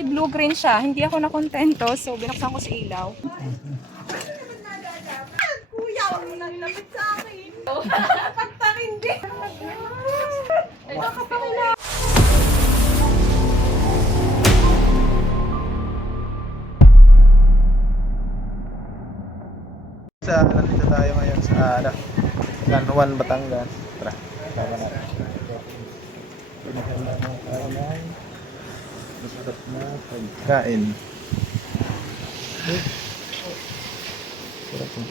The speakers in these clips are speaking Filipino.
may blue-green siya. Hindi ako nakontento, so binuksan ko si ilaw. Kuya, huwag mo nang lapit sa akin. Pagtarin din. Ay, nakapakila. Nandito tayo ngayon sa San Juan, Batangas. Tara, tara na. Pinaganda mo tayo ng masarap na pagkain. Sarap mo.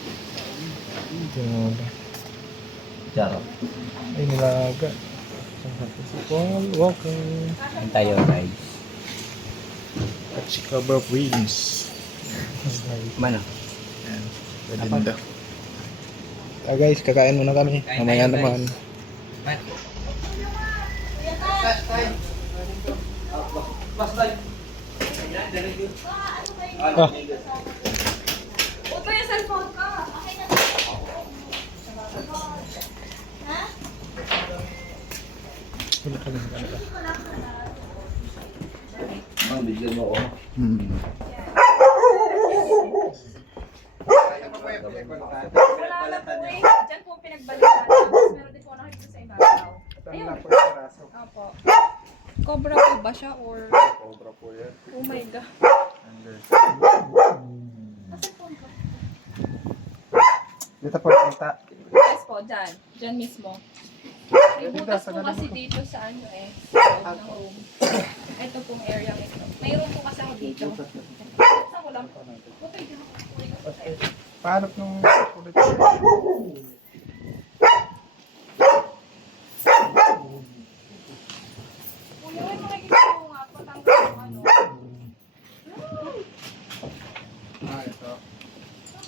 Tinola. Charot. Ay, nilaga. Sipol, walking. Ang tayo guys. At si Cover Wings. Mana? Yan. Galinda. Guys, kakain muna kami. Kain Mamaya tayo, naman. Ah. Uto yung cellphone ko. Ha? Wala ka lang. Ang bigyan mo ako. Wala na po eh. Diyan po pinagbalikan. Tapos meron din po nakikita sa ibabaw. Ayun. Opo. Cobra po ba siya or... Cobra po yan. Oh my God. Dito po nakita. Yes po, dyan. Dyan mismo. May butas po kasi dito sa ano eh. Sa loob ng room. Ito pong area ito. May room po kasi ako dito. Saan ko lang po? Okay, dito ako. Paano nung ulit? Kuya, may makikita ko nga. Patanggal yung ano. Ito.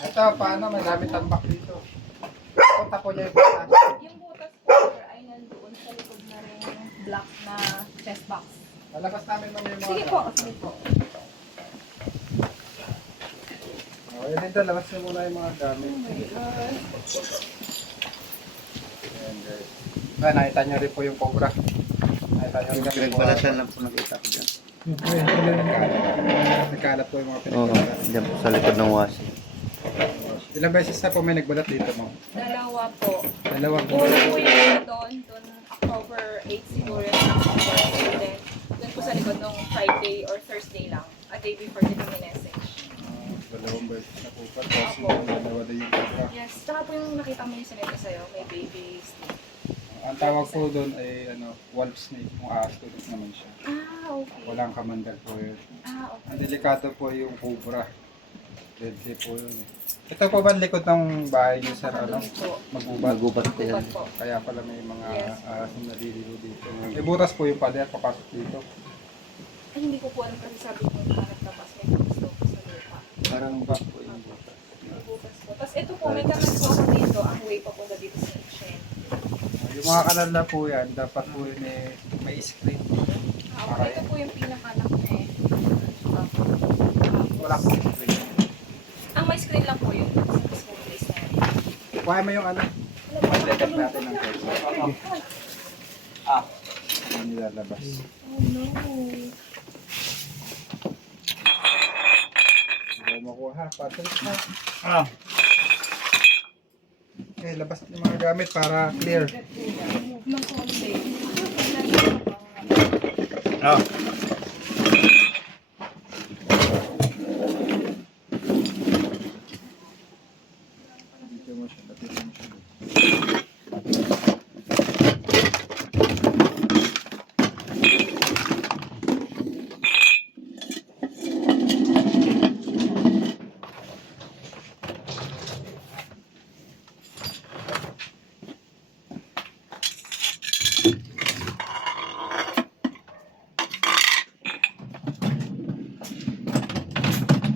Ito, paano? May dami tambak dito. Punta po niya yung butas. Yung butas po sir, ay nandoon sa likod na rin black na chest box. Lalabas namin mga yung mga... Sige po, sige po. Yun dito, labas nyo muna yung mga gamit. Oh my God. Ayan guys. Nakita nyo rin po yung cobra. Nakita nyo rin yung Pala siya lang po nakita ko dyan. Nagkalat po yung mga Oo, pinagkalat. dyan po sa likod ng washing. Ilang beses na po may nagbalat dito mo? Dalawa po. Dalawang po. Una po yung doon October 8 siguro yung October. And then, doon po sa likod nung Friday or Thursday lang. A day before the message. Dalawang beses na po pa. Tapos yung dalawa na yung cobra. Yes. Tsaka po yung nakita mo yung sinito sa'yo, may baby snake. Ang tawag po doon ay wolf snake. Kung ahas-tulis naman siya. Ah, okay. Walang kamandag po yun. Ah, okay. Ang delikado po yung cobra. Deadly po yun eh. Ito po ba ang likod ng bahay niyo sir? Ano? Nakakadumi po. Magubat. Magubat po yan. Magubat po. Kaya pala may mga Yes. ahas na naliligo dito. Eh butas po yung pader, papasok dito. Ay, hindi ko po alam kasi sabi ko hanap na pas may gusto ko sa lupa. Parang back po yung butas. May butas po. Tapos ito po, may gamit po ako dito, ang way papunta dito sa kitchen. Yung mga kanal na po yan, dapat po yun eh, may screen. Ah, okay. Ito po yung pinakanak niya eh. Wala po screen. Ang may screen lang po yun. Sa mismong place na yun. Kuha mo yung ano, pag-letter natin ng person. Ah. Ano nilalabas. Oh no. Hindi mo makuha, patalik na. Ah. Okay, labas yung mga gamit para clear. Remove ng konti. Ah. Dito mo siya, dito mo siya.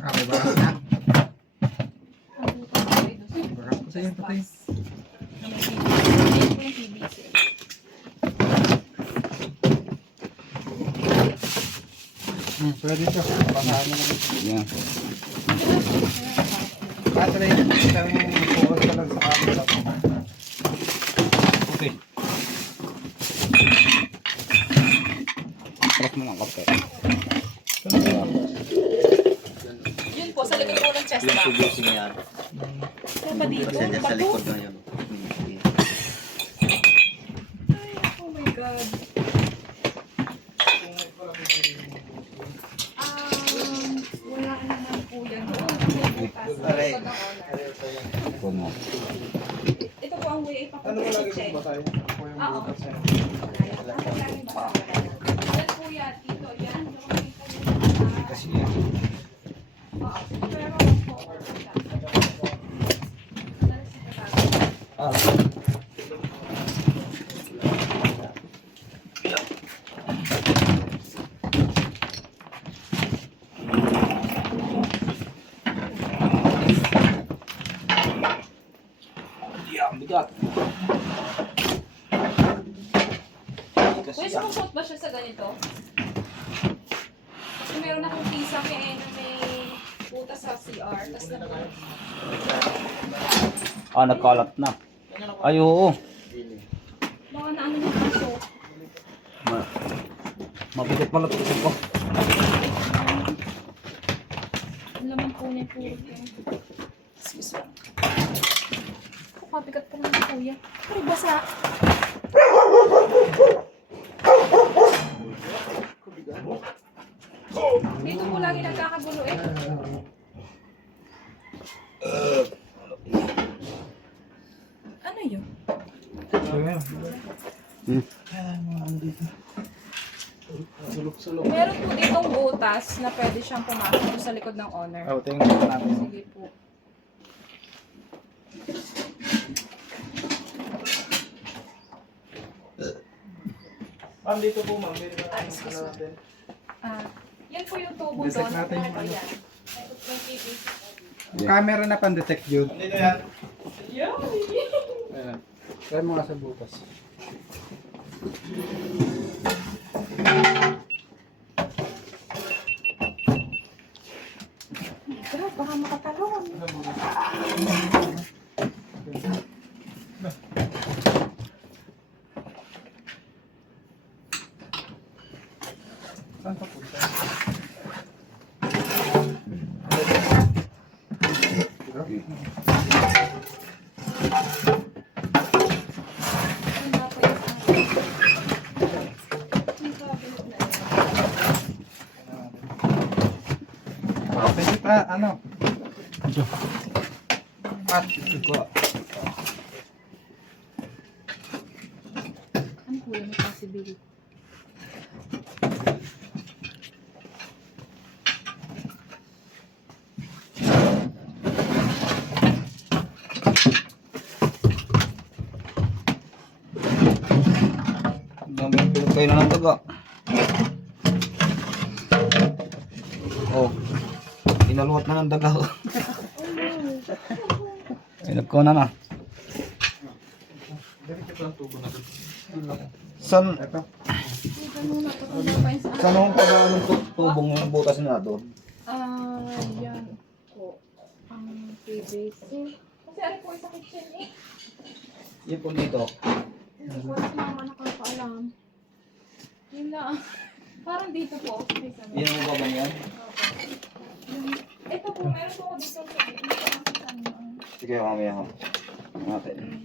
Okay, bakas na. Bakas ko sa'yo, patay. Pwede ito. Pasahan mo naman. Yan. Kaso na yun, isang focus ka lang sa camera. Okay. Sarap mo ng kape. chest Yung box. subusin yan. Kaya ba dito? Kasi dyan sa Bato? likod na yun. Ay, oh my God. Wala naman po yan. Doon may butas. Sa likod ng owner. Ito mo. Ito po ang way ipapunta sa kitchen. Oo. Ako lagi ba? Yan po yan. Dito. Yan. Yung makita nyo. Kasi yan. Oo. Pero po. Ah. Yeah, bigat. Uy, sumusuot ba siya sa ganito? Kasi meron akong pisa na may butas sa CR. Tapos naman, Ah, nagkalat na. Ay, oo. baka na ano yung kaso. Mabigat pala ito ko. Ang laman po niya po. Excuse me. Kapigat pa naman kuya. Pero basa. Dito po lagi nagkakagulo eh. Ano yun? Meron po ditong butas na pwede siyang pumasok sa likod ng owner. Oh, tingnan ko natin. Sige po. Ma'am, dito po ma'am. Excuse me. Yan po yung tubo doon. Detect natin yung ano. Ayan. May PVC. Camera na pan-detect yun. Dito yan. Ayan. Try mo nga sa butas. Pero baka makatalon. Saan pa punta? Ano ba po yung Pwede pa, ano? Pat, ito. ano kuya may possibility? Dami kayo na ng daga. Oh. Inaluhat na ng daga. Ay, nagkuna na. San, Ito. Ito muna, tutulong pa yun sa saan ang pag-aanong tubong yung butas na doon? yan po. Ang PVC. Kasi ano po sa kitchen eh. Yan po dito. Hindi ko si mama nakakaalam. Yun lang. Parang dito po. Okay, sa Yan ang babang yan. Ito po, meron po ako dito sa dito. Sige, mamaya ho. Natin.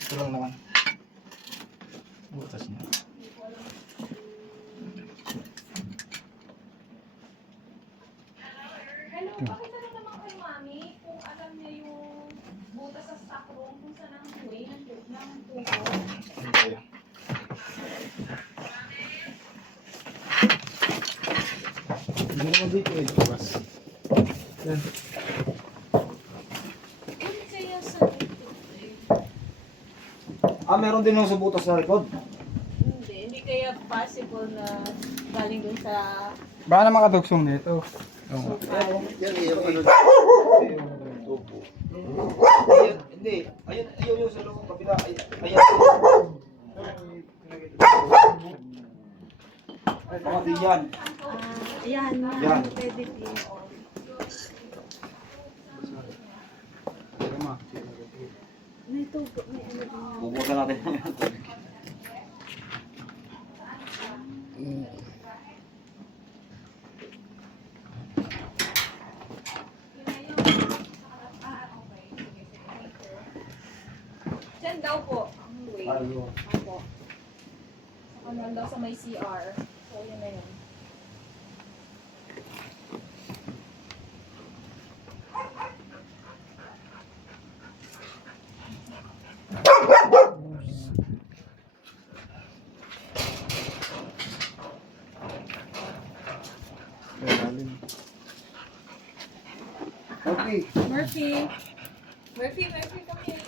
Ito lang naman. Butas niya. Hello, pakita lang naman kay mami kung alam niya yung butas sa stock room kung saan ang way ng tubo. Hindi naman dito eh. Bukas. Yan. Hindi kaya sa Ah, meron din yung sa butas sa likod. Hindi kaya possible na galing dun sa Baka na makadugsong nito. Oo. Yan, yung ano. Tubo. Ayun, hindi. Ayun, ayun yung sa loob kabila. Ayan. Ay, baka di yan. Yan, Yan. yan. Pwede din. Pero ma. May tubo, may ano din. Bubusan natin. Diyan daw po. Ang way. Ayun. Opo. Sa kanan daw sa may CR. So, yun na yun. Okay. Murphy. Murphy, come here.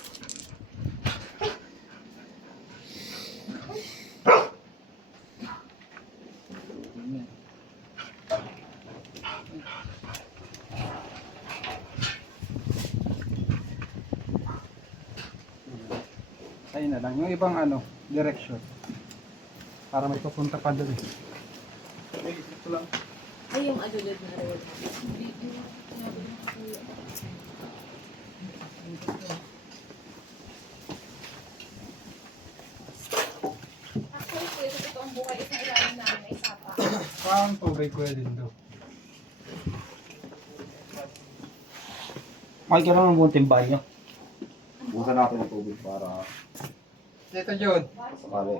Ayun na lang. Yung ibang ano, direction. Para may papunta pa doon eh. Ito lang. Ay, yung adulad na rin. Actually, pwede ito ang buhay. Ito ang ilalim namin ay sapa. Parang tubig ko din doon. Makikita naman buong timbay niyo. Busan natin ng tubig para Dito John. sakali.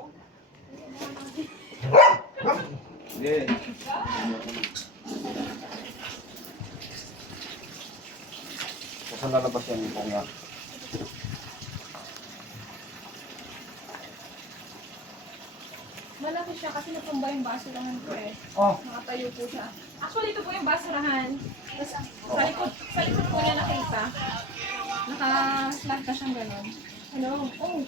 Sige. Saan lalabas yan yung pangya? Malaki siya kasi natumba yung basurahan ko eh. Oh, Nakatayo po siya. Actually, ito po yung basurahan. Tapos, sa likod po niya nakita. Naka-flag ka siyang gano'n. Hello? Oh!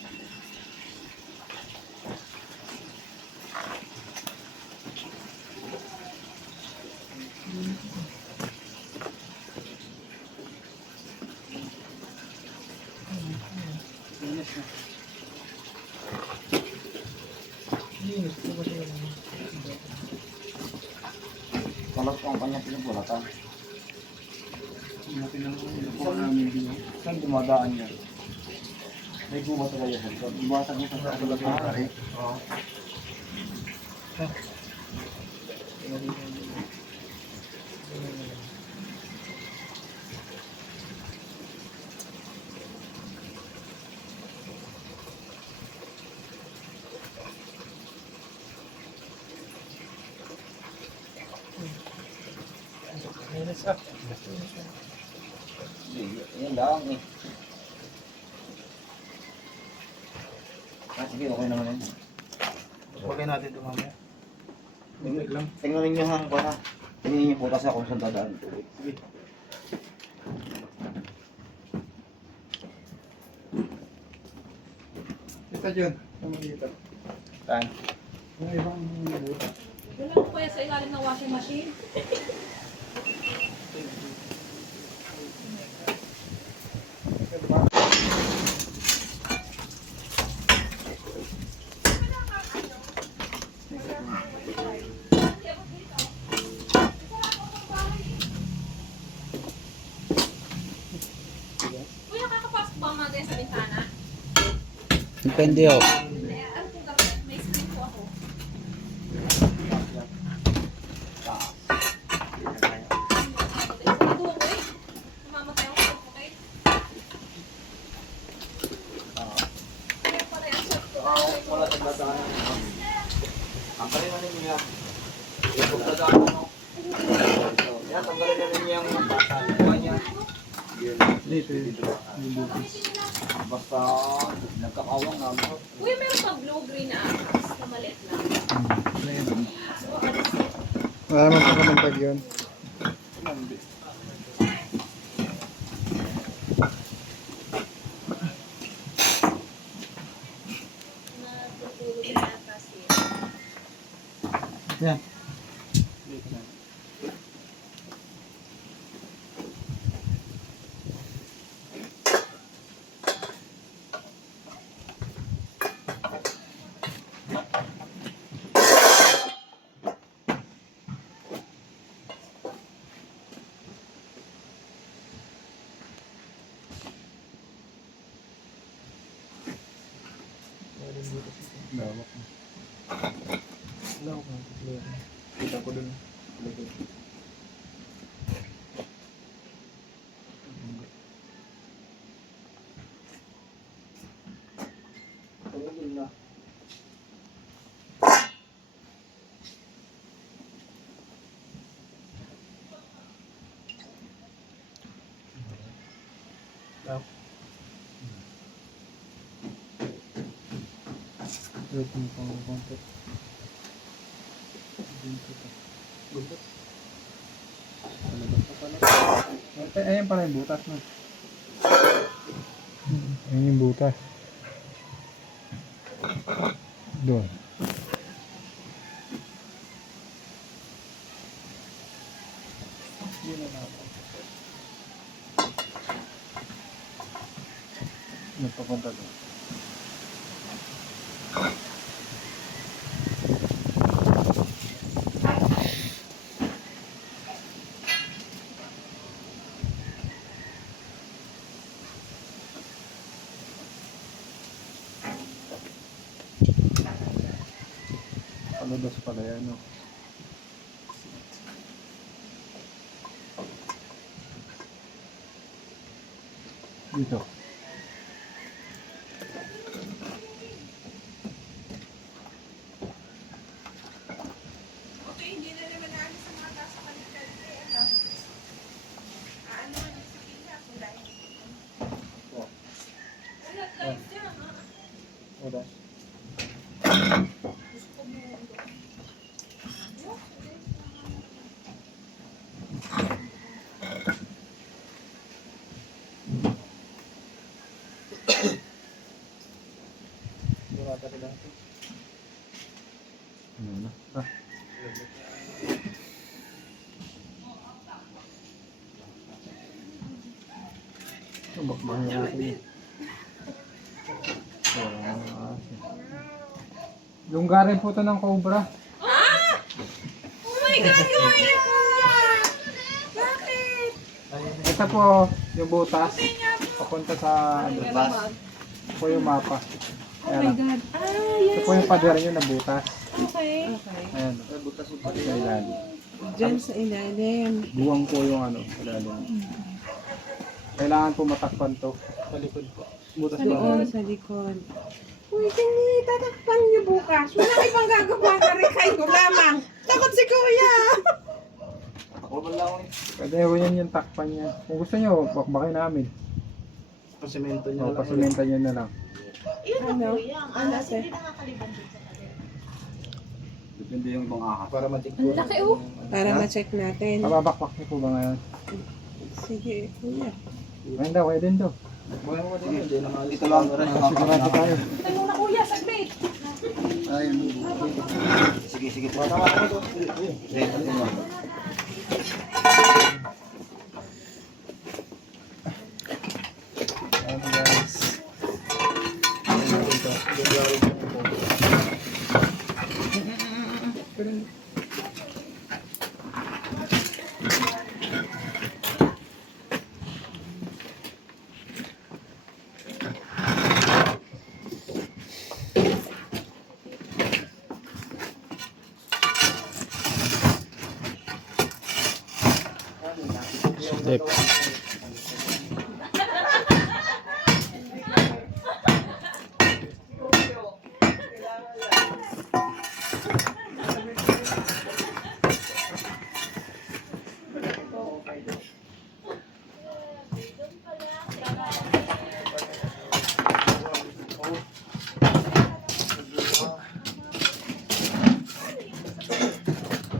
linis na. Talas ko ang kanyang pinagulatan. Natin ang po namin din. Saan dumadaan yan? May guba talaga yan. So, iwasan mo sa kagulat ng kari. Oo. Linis ah. Yan lang eh. Sige, okay naman yan. Pagay natin ito mamaya. Tingnan lang. Tingnan ninyo hang ko na. Tingnan niyo po kasi kung saan dadaan ito. Sige. Ito John. Dito. Saan? Yung ibang buta. Wala po kaya sa ilalim ng washing machine. Kuya, kakapasok ba ang mga ganyan sa bintana? Depende oh. Hindi, ano po dapat? May screen po ako. Sigurado ako eh. Namamatay ako sa okay? Kaya pala yung shot ko. Wala sa dadaan. Ang kalina ninyo yan. Yung dadaan mo. Yan, tanggalin na ninyo yung buwan niya. Dito yun. Basta nagkakawang na. Uy, meron pa blue-green na ahas na maliit lang. So, alis Wala naman pa kamang tag yun. na tutulog na atas eh. Yan. Lawak na. Lawak na. Kita ko dun. Wait mo pang konti. Butas. Palabas na pala. Ayan pala yung butas na. Ayan yung butas. Doon. Yun na natin. Nagpapunta doon. Palabas pala yan, no? Dito. Okay, hindi na naman namin sa mga tasa kalitan. Ano na sa kanya? Kulay. Wala tayo dyan, ha? Wala. Ano na? Ah. Bakbahin natin yun. Yung garin po ito ng cobra. Oh my God! Kuya! Bakit? Ito po yung butas. Papunta sa Bas. ito po yung mapa. Oh my God. Ito po yung pader nyo na butas. Okay. Ayan. Ay, butas mo pala. Sa ilalim. Diyan sa ilalim. Buwang po yung ano. Ilalim. Kailangan po matakpan to. Sa likod po. Butas Sa po. likod. Sa likod. Uy, kini, tatakpan niyo bukas. Wala ibang gagawa ka rin kayo lamang. Takot si Kuya. Ako ba lang eh. Pwede ho yan yung takpan niya. Kung gusto nyo, bakbakin namin. Pasimento niya O, lang. pasimenta nyo na lang. Ano? Ano, sir? Depende yung ibang ahas. Para matikpo. Ang laki, oh. Para ma-check natin. Mababakbak niyo po ba ngayon? Sige, Kuya. Ngayon daw, kayo din to. Sige, dito lang. Sigurado tayo. Tayo na kuya, saglit. Ayun. Sige, sige. Tama ka to. Ayun guys. Dep.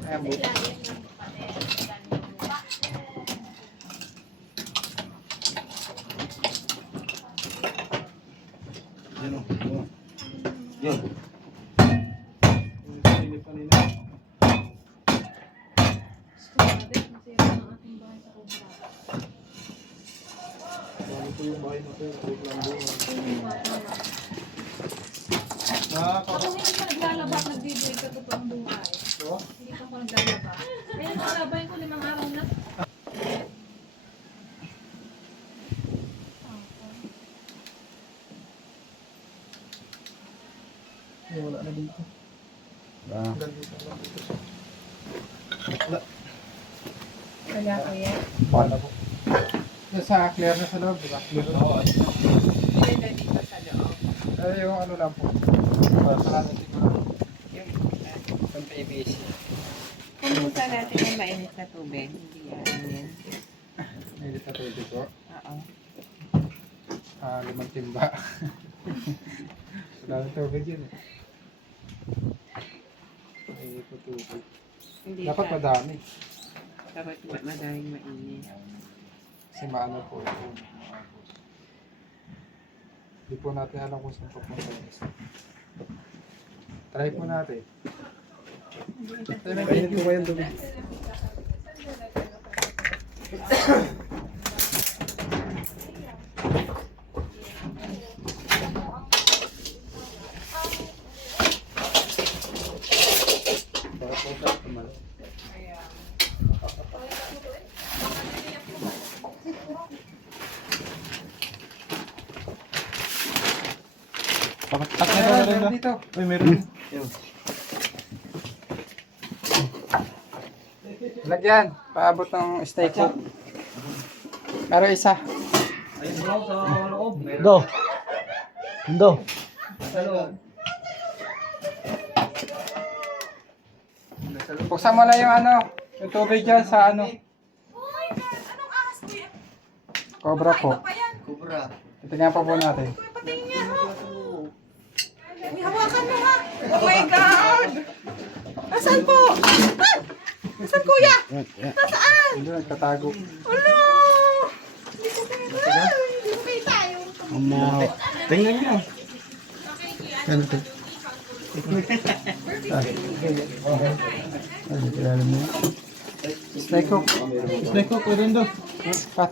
Ayan, butas. Yun. Ako hindi pa naglalaba, nagbibigay ka totoong buhay. Hindi pa ako naglalaba. Kaya nakalabay ko 5 araw na. Wala dito. Ah. Hanggang dito lang dito siya. Kaya kuya. Paano po? Yung sa clear na sa loob, di ba? Clear na. Hindi na dito sa loob. Yung ano lang po. Sarado siguro. Yung PVC. Kumusta natin yung mainit na tubig? Hindi yan. Hindi na tubig po. Oo. 5 timba. Wala na tubig yun eh. Hindi po tubig. Hindi Dapat ka- madami. Dapat madaling mainit. Kasi maano po ito. Hindi po natin alam kung saan papunta yung isa. Try po natin. Ayun po kayong dumi. Meron dito. Uy, meron. Lagyan. Paabot ng steak hook. Pero isa. Ayun bro, sa loob. Meron Do. Do. sa loob. Nasa loob. Buksan mo lang yung ano. Yung tubig dyan sa ano. Cobra po. Kubra. Tingnan pa po natin. Oh my God! Asan po? Asan kuya? Hindi, nagtatago. Ano? Hindi ko kita. Hindi ko kita yung Ano? Tingnan nyo. Ano to? Ano, kilala mo? Steak hook. Snake ko, pwede do. Pat.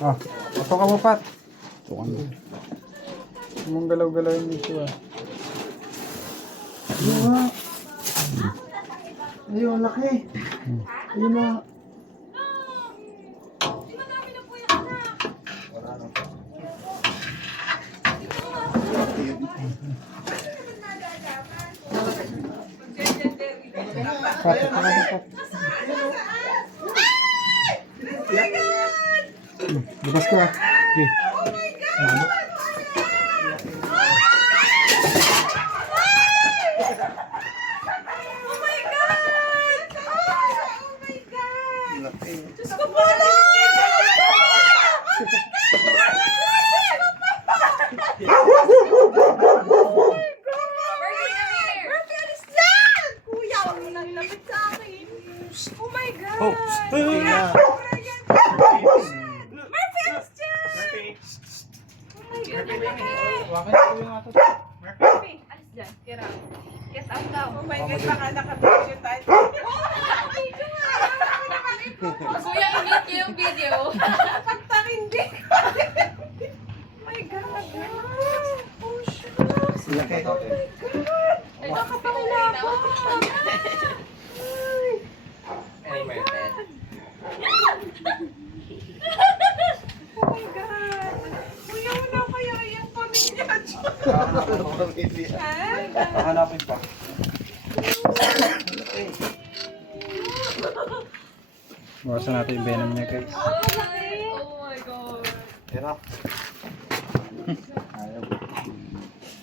Ah, ito ka mo, Pat. Tukan do. Mong galaw-galaw yung dito ah. Ayun, laki. Ayun na. Pat, ito ka mo, Pat. Labas ko ah. Okay. Diyos ko po lang! Murphy, alis dyan! Kuya, huwag mo nang lapit sa akin. Oh my God! Oh, Kuya, sobra yan. Murphy, alis dyan! Oh my God, ang laki. Wakan ko yung ato. Murphy, alis dyan. Get out. Get out now. Oh my God, baka nakapicture tayo. Kuya, i-mute niyo yung video. Pagtakindi. Oh my God. Oh, shucks. Laki. Ay, nakapakilabang. Ay, may pet. Oh my God. Kuya, wala kaya yung pamilya dyan. Ha? Hahanapin pa. Bawasan natin yung venom niya, guys. Oh my God. Yan na. Ayaw.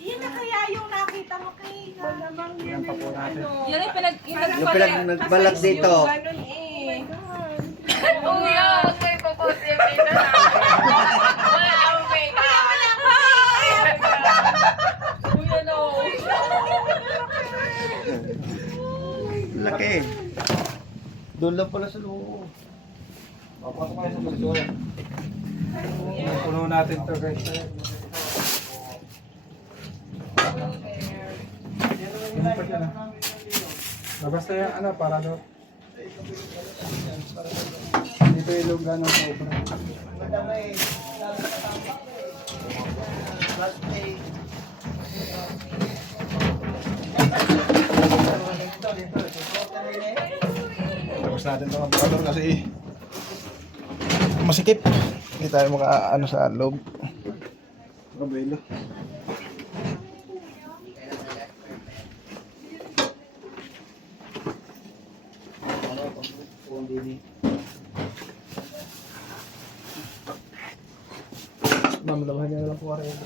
Yan na kaya yung nakita mo kay Malamang Yan pa po natin. Yan yung nagbalat dito. Ganun eh. Kuya, huwag mo ipopost yung video na. Wala akong makeup. Kuya, no. Laki. Doon lang pala sa loob. Papasok kayo sa basura. Puno natin to, guys. Ano pa dyan, ah? Basta yung ano, para doon. Dito yung lugar ng cobra. Tapos natin ito ang pagkakal kasi masikip. Hindi tayo maka ano sa loob. Kabila. Ano, kung hindi. Ma'am, labahan niya na lang po rin.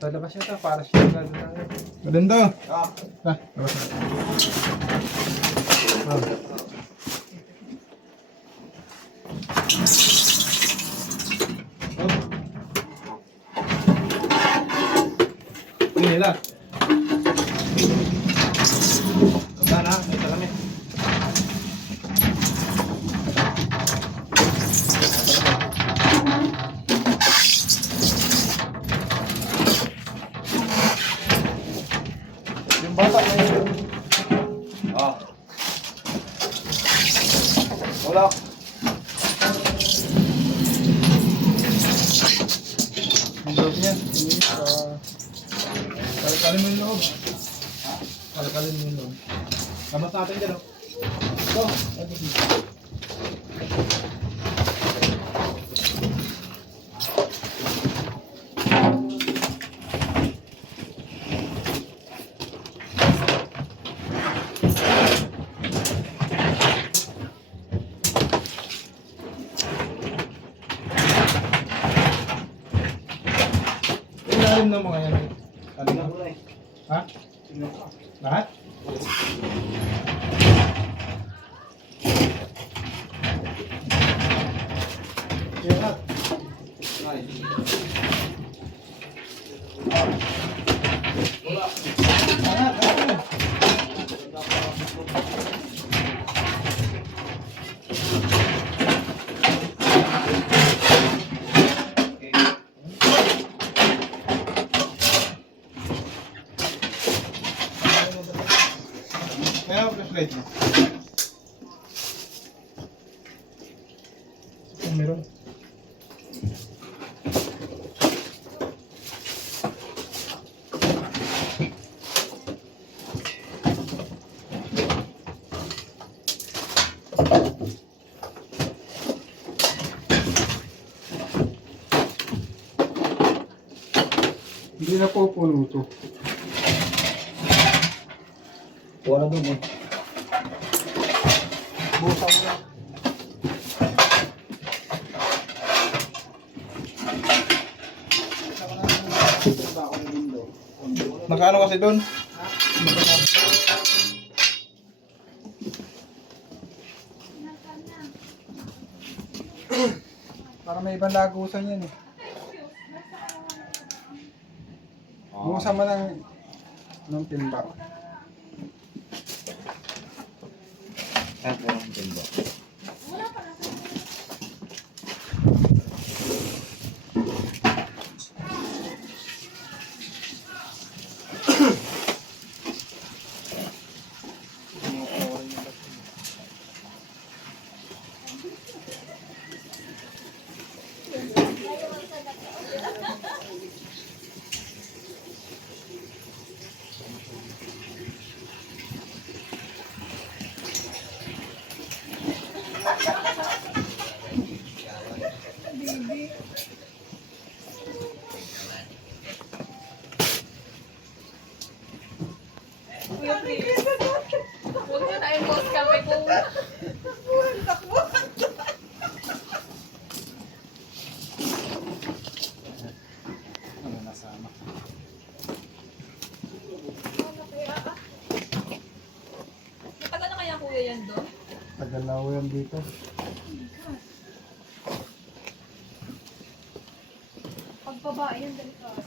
Labas nyo to, para siya gano'n lang. Maganda. Ah, Labas na. Ah. Ini nila. Ganda na, may salamin. Yung bata na yun. ah. Wala. Ang loob niyan. Kalikalin mo yung loob. Kalikalin mo yung loob. Kamat natin dyan, oh. Ito. Ilalim ng mga yan. Ano Tingnan na? ko na eh. Ha? Tingnan ko. Lahat? Yan lahat. Ay. Lahat, lahat. Kaya flashlight mo. Kung meron. Hindi na po puno to. Wala doon eh. Busa mo lang. Nakaano kasi doon? Para may ibang lagusan yan eh. Busa mo lang ng timba. Saan po ang timba? Huwag na tayong boss kami kung Ano nasama? matagal na kaya kuya yan doon. Tagal na ako yan dito. Pag babae yan, delikado.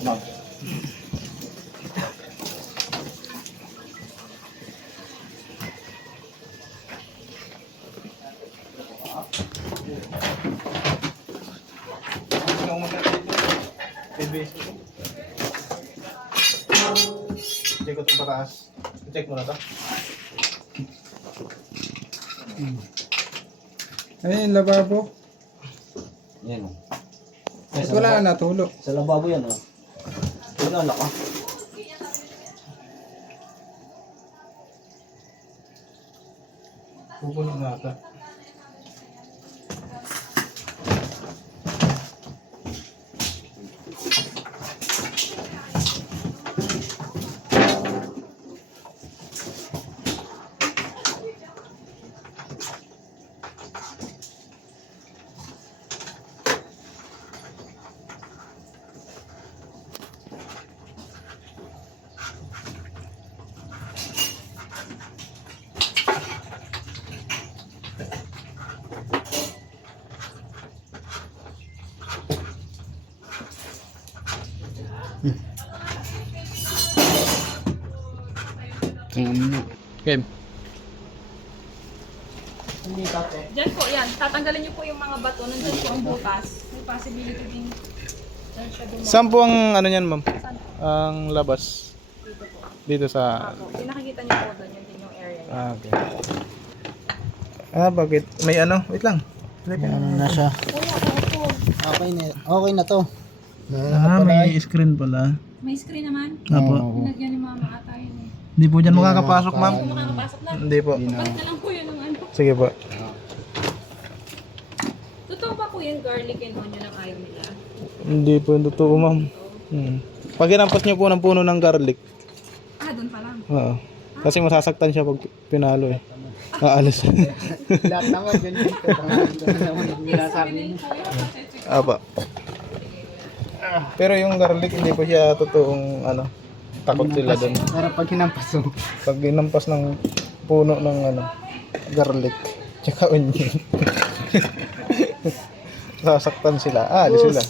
Ma'am. Check ko itong pataas. Check mo na ito. Ayun, lababo. Yan o. Ba't wala na natulog? Sa lababo yan o. Wala ka. Pupunin na ito. Game. Diyan po, yan. Tatanggalin niyo po yung mga bato. Nandyan po ang butas. May possibility din. Diyan siya dumaan. Saan po ang ano niyan, ma'am? Saan? Ang labas. Dito po. Dito sa... Ako. Pinakikita niyo po doon. Yun din yung area niya. Okay. Bakit? May ano? Wait lang. Ano na siya? Kuya, opo. Okay na to. May screen pala. May screen naman. Apo. Pinagyan ni mama ata yun eh. Hindi po dyan makakapasok, ma'am. Kung makakapasok na. Hindi po. Balik na lang po yun ng ano. Sige po. Totoo ba po yung garlic and onion ang ayaw nila? Hindi po yung totoo, ma'am. Pag inampas niyo po ng puno ng garlic. Ah, doon pa lang. Oo. Kasi masasaktan siya pag pinalo eh. Aalis. Lahat naman dyan dito. Naman Sabi din po yun. Check. Apa. Pero yung garlic hindi po siya totoong ano. Takot sila doon. Pero pag hinampas mo. Pag inampas ng puno ng ano, garlic, tsaka onion. Sasaktan sila. Di sila.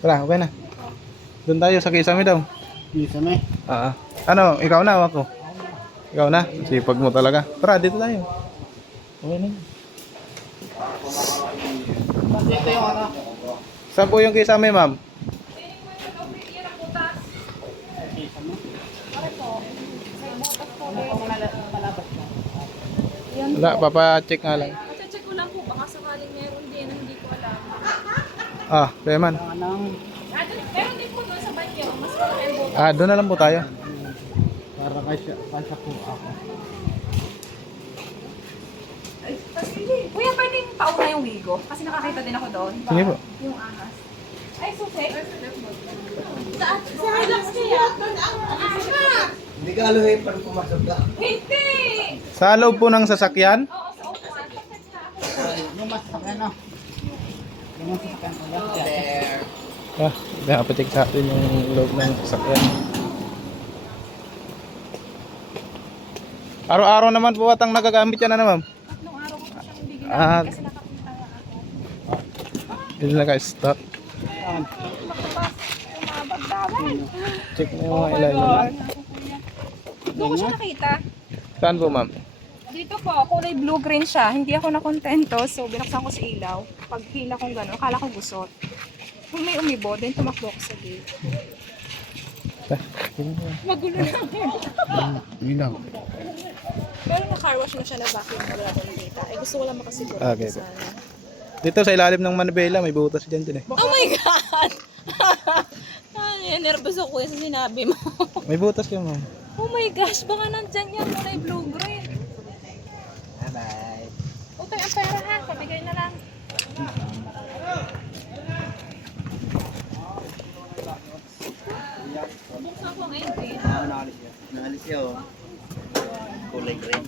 Tara, okay na. Doon tayo sa kisame daw. Isa na Ano, ikaw na o ako? Ikaw na? Sipag mo talaga. Tara, dito tayo. Okay na. Dito yung ano. Saan po yung kisame, ma'am? Wala, papacheck nga lang. Check ko lang po. Baka sakaling meron din na hindi ko alam. Beman. Meron din po doon sa banyo. Mas malaki ang butas. Doon na lang po tayo. Para kasya po ako. Kuya, pwedeng pauna yung wigo? Kasi nakakita din ako doon. Sige po. Yung ahas. Ay, susi. Sa relax niya. Hindi ka aluhin para pumasok ka. Hindi! Sa loob po ng sasakyan? Oo, sa upuan. Yung masasakyan na. Yung masasakyan ko lang. Dapat-check sa atin yung loob ng sasakyan. Araw-araw naman po atang nagagamit yan na, ma'am. Tatlong araw ko pa siyang hindi ginamit kasi nakapunta nga ako. Hindi naka-stop. Check mo yung mga ilalim. Doon ko siya nakita. Saan po, ma'am? Dito po, kulay blue-green siya. Hindi ako nakontento, so binuksan ko sa ilaw. Pag hila kong gano'n, akala ko gusot. Kung may umibo, then tumakbo ko sa gate. Magulo lang yun. Ilaw. Pero na-car wash na siya na vacuum na wala doon dito. Eh gusto ko lang makasiguro. Okay po. Dito sa ilalim ng manibela, may butas dyan din eh. Oh my God! Ay, nervous ako sa sinabi mo. May butas yan, ma'am. Oh my gosh, baka nandyan yan. Kulay blue-green. Bye-bye. Utay ang pera ha, pabigay na lang. Buksan ko ngayon eh. Naalis siya oh. Kulay green.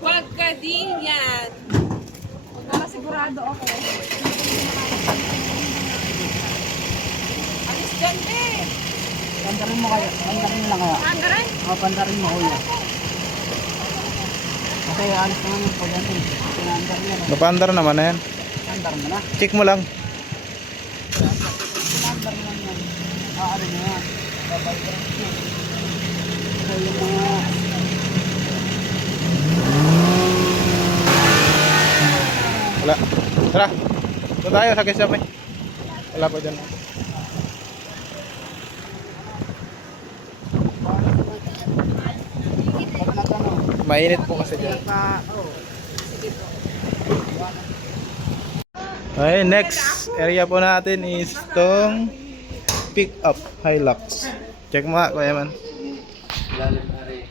Wag ka din yan. Para sigurado ako. Alis dyan din. Pandarin mo kayo. Pandarin mo lang kayo. Hangaran? Pandarin mo kuya. Kasi alis naman yung pag-antin. Pinandar niya. Napandar naman na yan. Pandar mo na. Check mo lang. Pinandar naman yan. Maaari na yan. Babayaran siya. Kaya yung mga... Wala. Tara. Doon tayo sa kisame. Wala po dyan. Pag natanong, Mainit po kasi dyan. Okay, next area po natin is itong pick up Hilux. Check mo nga, Kuya Man. Lalim na rin.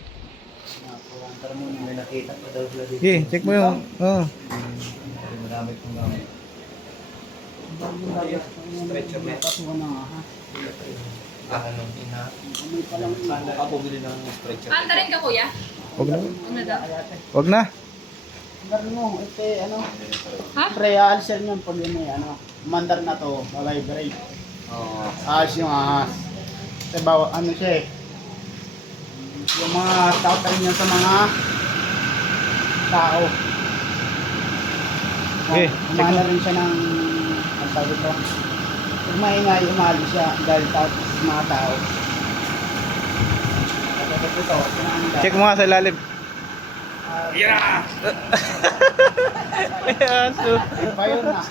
Antar mo, may nakita pa daw sila dito. Okay, check mo yung... Oh. Marami kong gamit. Stretcher net. kasuhan na nga ha. Anong ina? May palang Ako bili ng stretcher. Anda rin ka, kuya? Wag na. Ano daw? Wag na. Mandar mo, ito ano, Ha? pre, aalisan yun pag yun ano, mandar na to, vibrate. Oo. Aas yung ahas. Kasi bawa, ano siya eh, yung mga tatay niya sa mga tao. Okay, check Umana mo. rin siya ng, ang sabi ko, pag maingay, umali siya dahil tapos sa mga tao. Kapag ito, sinanda. Check mo nga sa ilalim. Yeah! Ayan, so. Ba yun na?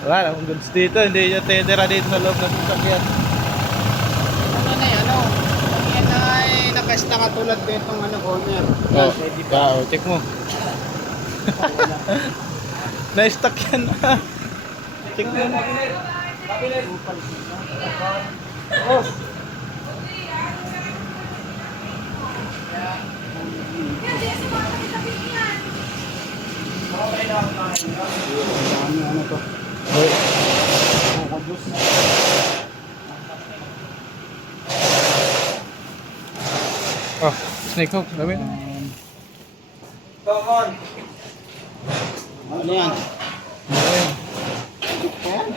Wala akong goods dito. Hindi nyo tetera dito sa loob ng sasakyan. Ano na yan, ano? Pag yan ay nakasta katulad ditong ano, owner. Oh, Pwede pa. check mo. Na-stuck yan. Check mo. Ano to? Nakabus. Oh, snake hook. Dami na. Ano yan? Ayan. Ayan.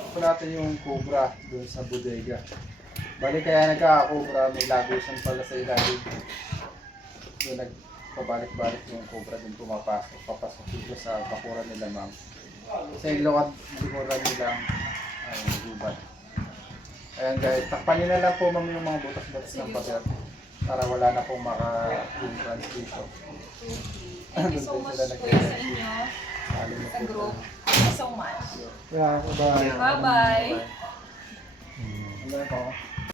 Ito natin yung cobra doon sa bodega. Bali kaya nagka-cobra, may lagusan pala sa ilalim. Doon nagpabalik-balik yung cobra doon pumapasok. Papasok dito sa bakuran nila ma'am. Sa ilong at likuran nilang gubat. Ayan guys, takpan nyo na lang po ma'am yung mga butas-butas ng pader para wala na pong maka-entrance dito. Thank you so much, kuya, sa inyo. Sa group. Thank you so much. Yeah, bye. Bye-bye.